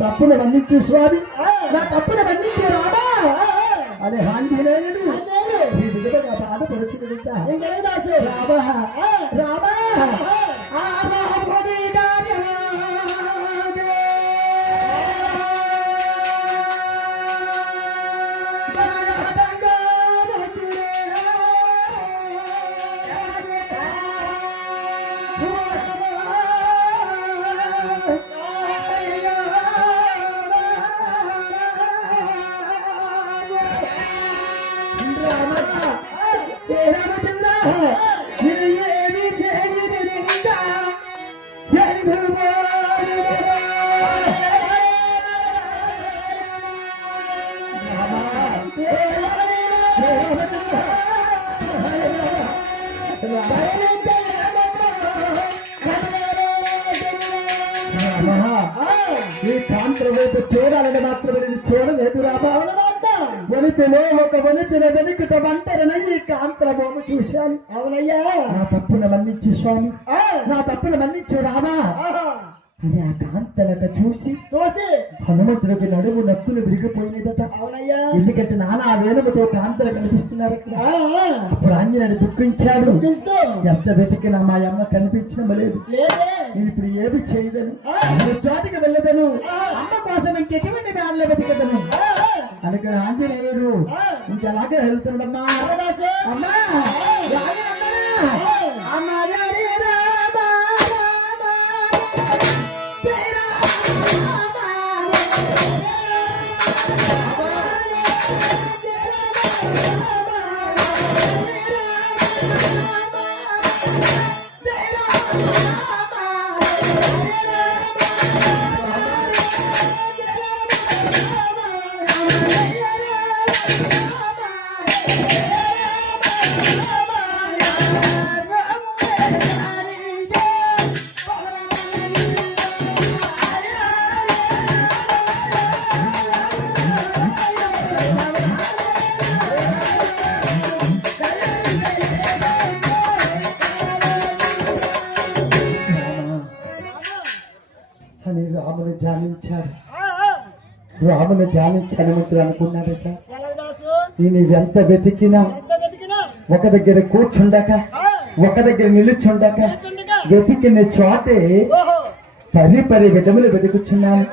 తప్పును మన్నించు స్వామి, నా తప్పును మన్నించు రామా అని ఆంజనేయుడు ఈ విధంగా బాధపడుతుంది. రామా రామా ఈ కాంత్ర వైపు చూడాలని మాత్రమే చూడలేదు రామా. వనితిలో ఒక వనితిన వెనుకట వంటరన ఈ కాంత్రభూమి చూశాను. అవునయ్యా, నా తప్పును మన్నించు స్వామి, నా తప్పును మన్నించు రామా అని ఆ కాంతలట చూసి హనుమంతుడికి నడుము నక్కులు విరిగిపోయినదట. అవునయ్యా, ఎందుకంటే నానా వేణుముతో కాంతలు కనిపిస్తున్నారు. అప్పుడు ఆంజనేయుడు దుఃఖించాడు. ఎంత వెతికినా మా అమ్మ కనిపించడం లేదు. నేను ఇప్పుడు ఏమి చేయదను, చోటికి వెళ్ళదను, అమ్మ కోసం ఇంకెటువంటి దానిలో వెతికదను అనుకుని ఆంజనేయుడు ఇంకెలాగే వెళ్తున్నాడమ్మా. అమ్మా అమ్మా అని రాముని ధ్యానించాడు. రాముని ధ్యానించాలని మంత్రులు అనుకున్నాడట. నేను ఎంత వెతికినా ఒక దగ్గర కూర్చుండక, ఒక దగ్గర నిలుచుండక, వెతికిన చోటే పరి విధములు వెతుకుచున్నాను.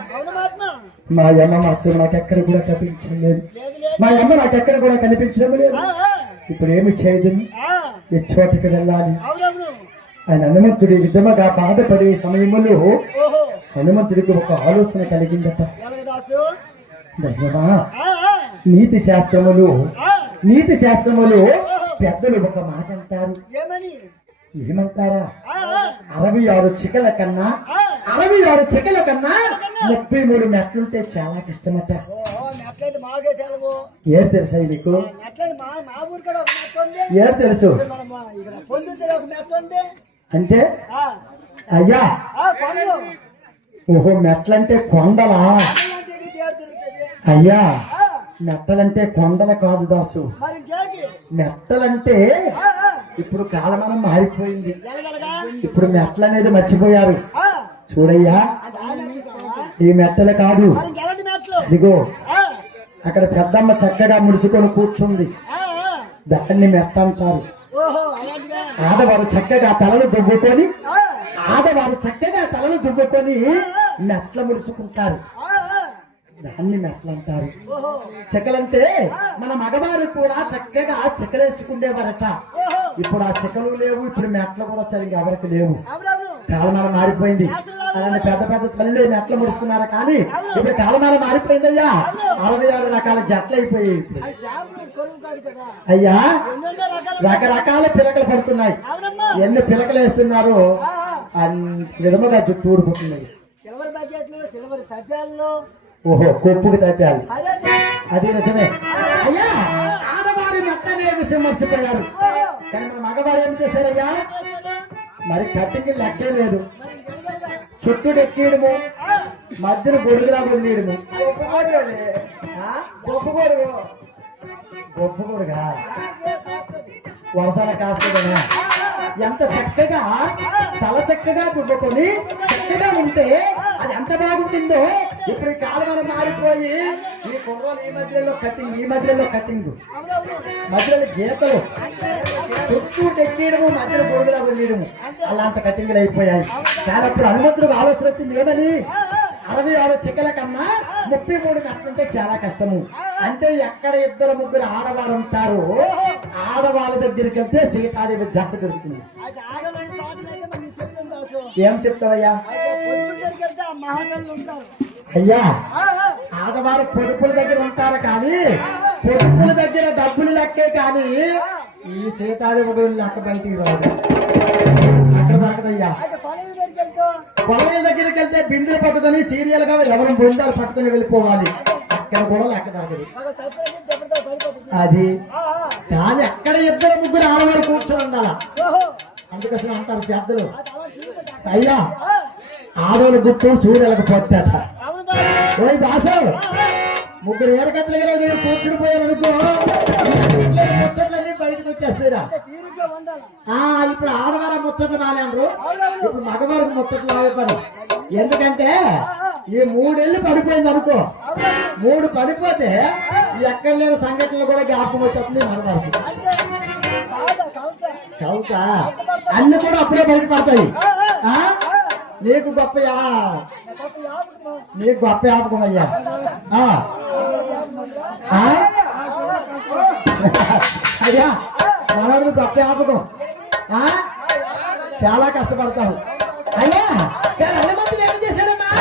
మా అమ్మ మాత్రం నాకెక్కడ కూడా కనిపించలేదు. మా అమ్మ నాకెక్కడ కూడా కనిపించడం లేదు. ఇప్పుడు ఏమి చేయదు, ఈ చోటకి వెళ్ళాలి. ఆయన హనుమంతుడి విధముగా బాధపడే సమయంలో హనుమంతుడికి ఒక ఆలోచన కలిగిందట. దశరథా, నీతి శాస్త్రములు పెద్దలు ఒక మాట అంటారు. ఏమంటారా? 66 చికల కన్నా 33 మెట్లుంటే చాలా కష్టమట. ఏం తెలుసా నీకు? ఏం తెలుసు అంటే? అయ్యా, ఓహో మెట్లంటే కొండలా? అయ్యా, మెట్టలంటే కొండల కాదు దాసు. మెట్టలంటే ఇప్పుడు కాలమానం మారిపోయింది. ఇప్పుడు మెట్టలు అనేది మర్చిపోయారు. చూడయ్యా, ఈ మెట్టలు కాదు. ఇదిగో అక్కడ పెద్దమ్మ చక్కగా ముడుచుకొని కూర్చుంది, దాన్ని మెట్ట అంటారు. ఆడవారు చక్కగా తలలు దువ్వుకొని మెట్ల ముడుచుకుంటారు, దాన్ని మెట్లంటారు. చెక్కలంటే మన మగవారు కూడా చక్కగా చెక్కలేసుకునేవారట. ఇప్పుడు ఆ చెక్కలు లేవు, ఇప్పుడు మెట్లు కూడా సరిగ్గా ఎవరికి లేవు. కాలమానం మారిపోయింది. అలాంటి పెద్ద పెద్ద తల్లి మెట్లు ముడుస్తున్నారు. కానీ ఇప్పుడు కాలమానం మారిపోయిందయ్యా. 66 రకాల జట్లు అయిపోయాయి. అయ్యా, రకరకాల పిలకలు పడుతున్నాయి. ఎన్ని పిలకలు వేస్తున్నారో అన్ని విధముగా జుట్టు ఊడిపోతున్నాయి. ఓహో, కొప్పుకు తప్పాలి. అది నిజమే. అయ్యా, ఆడవారి మెట్టనే విషయం మర్చిపోయారు. కానీ మన మగవారు ఏం చేశారయ్యా? మరి కట్టికి లెక్కే లేదు. చుట్టూడెక్కీయడము, మధ్యలో గొడుగులా ఉండేయడము. గొప్పగొడుగా వర్షాల కాస్తుందా? ఎంత చక్కగా తల చక్కగా దుబ్బకొని చక్కగా ఉంటే అది ఎంత బాగుంటుందో ఇప్పుడు ఈ కాలం మారిపోయి ఈ కుర్రోలు ఈ మధ్యలో కట్టింగ్ మధ్యలో గీతలు చుట్టూ టెక్కీయడము మధ్యలో గొడుగులా వెళ్ళడము అలాంటి కటింగ్లు అయిపోయాయి. కానీ అప్పుడు హనుమంతుడికి ఆలోచన వచ్చింది ఏమని 66 చెక్కల కన్నా 33 కట్టుంటే చాలా కష్టము. అంటే ఎక్కడ 2-3 ఆడవారు ఉంటారు, ఆడవాళ్ళ దగ్గరికి వెళ్తే సీతాదేవి జాత దొరుకుతుంది. ఏం చెప్తావయ్యా? అయ్యా ఆడవారు పొదుపుల దగ్గర ఉంటారు కానీ పొదుపుల దగ్గర డబ్బులు లెక్కే కానీ ఈ సీతాదేవి లెక్క బయటికి రాదు. అక్కడ దొరకదయ్యా. పొలం దగ్గరికి వెళ్తే బిందులు పట్టుకొని సీరియల్ గా ఎవరు బృందాలు పట్టుకొని వెళ్ళిపోవాలి. అక్కడ కూడా లెక్క దొరకదు. అది కానీ అక్కడ 2-3 ఆడవారు కూర్చొని ఉండాల. అందుకోసం అంటారు పెద్దలు, అయ్యా ఆడవాళ్ళు గుర్తు సూర్యులకు పొట్టట. ఓయ్ దాసు 3 ఏరకట్ల దగ్గర కూర్చుని పోయారనుకో ముచ్చట్లన్నీ బయటకు వచ్చేస్తాయిరా. ఇప్పుడు ఆడవారు ముచ్చట్లు బాగాలేండ్రు, ఇప్పుడు మగవారికి ముచ్చట్లు ఆగిపోయి. ఎందుకంటే ఈ 3 ఏళ్ళు పడిపోయింది అనుకో, 3 పడిపోతే ఎక్కడ లేని సంఘటనలు కూడా జ్ఞాపకం వచ్చేస్తుంది మగవారికి. కవుతా అన్ని కూడా అప్పుడే బయటపడతాయి. నీకు గొప్ప జ్ఞాపకం అయ్యా. అయ్యా మనోడు గొప్ప జ్ఞాపకం. చాలా కష్టపడతావు అయ్యా. కానీ హనుమంతుడు ఏం చేశాడమ్మా?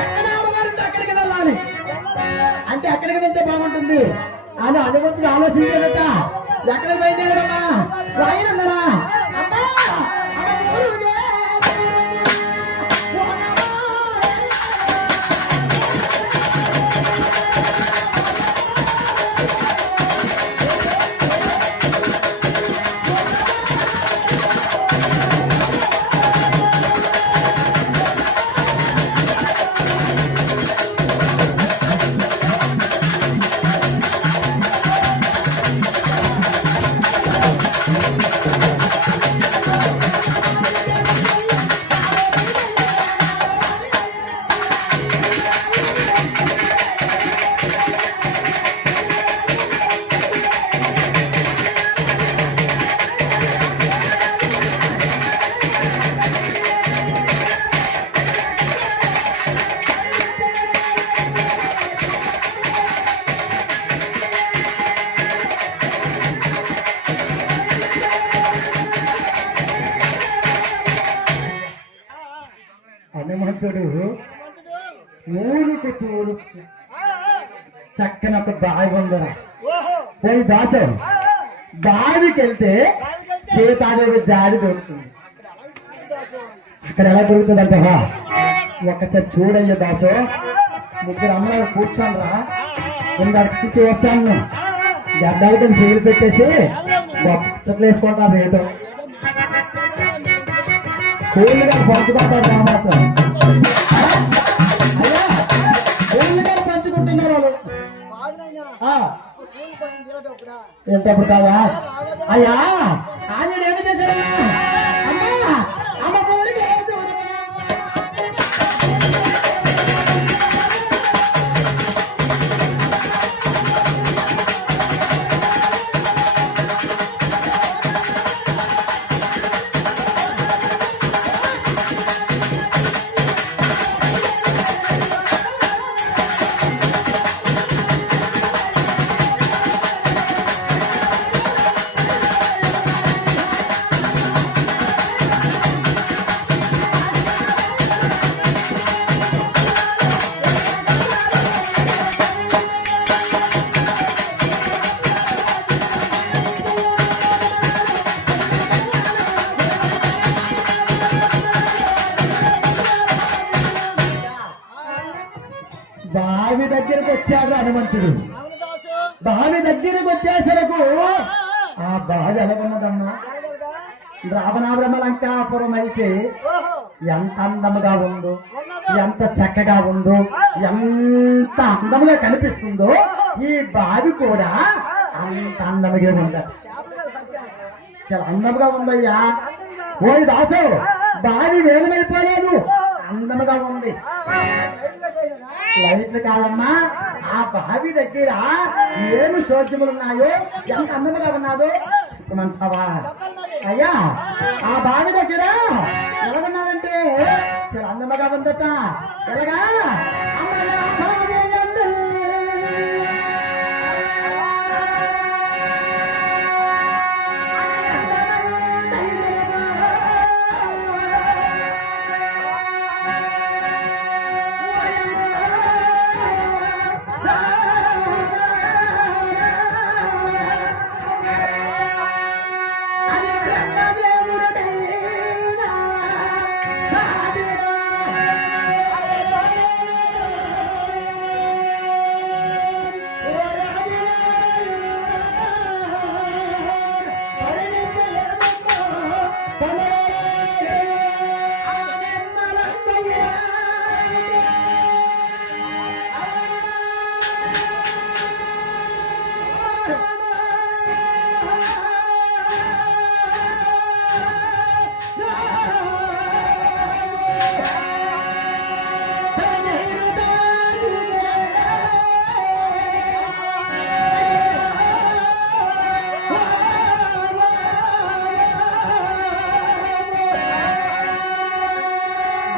ఎక్కడ ఆడవారంటే అక్కడికి వెళ్ళాలి, అంటే అక్కడికి వెళ్తే బాగుంటుంది అని హనుమంతుడు ఆలోచించాడట. ఎక్కడికి బయలుదేరడమ్మా? రాయనన్నారా? అమ్మా హనుమంతుడు ఊరికి చూడు చక్కని ఒక బావి ఉందరా. పోయి దాసు బావికి వెళ్తే సీతాదేవి జాడి దొరుకుతుంది. అక్కడ ఎలా దొరుకుతుంది అంటే ఒకసారి చూడయ్య దాసు. 3 అమ్మాయిలు కూర్చోండి రా, కింద కూర్చో వస్తాను. గడ్డలకి సీలు పెట్టేసి చెట్లు వేసుకుంటారు. రేటు కూలిగా పంచుకుంటారు నా మాత్రం. అయ్యా కూలిగా పంచుకుంటున్నారు వాళ్ళు. ఎంతప్పుడు కాదా అయ్యా? ఆయన ఏమి చేశాడమ్మా? అమ్మా అమ్మ కూలికి బావి దగ్గరకు వచ్చాడు హనుమంతుడు. బావి దగ్గరకు వచ్చేసరకు ఆ బావి ఎలా ఉన్నదమ్మా? రావణాబ్రహ్మలంకాపురం అయితే ఎంత అందముగా ఉందో, ఎంత చక్కగా ఉందో, ఎంత అందముగా కనిపిస్తుందో ఈ బావి కూడా అంత అందముగా ఉందట. చాలా అందముగా ఉందయ్యా. ఓయ్ దాసు బావి వేలమైపోలేదు, అందముగా ఉంది. లైట్లు కాదమ్మా, ఆ బావి దగ్గర ఏమి సోద్యములు ఉన్నాయో, ఎంత అందముగా ఉన్నాదో చెప్పమంటావా? అయ్యా, ఆ బావి దగ్గర ఎలాగున్నదంటే చాలా అందముగా ఉందట. ఎలాగా? అమ్మయ్య బావి యందు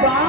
బా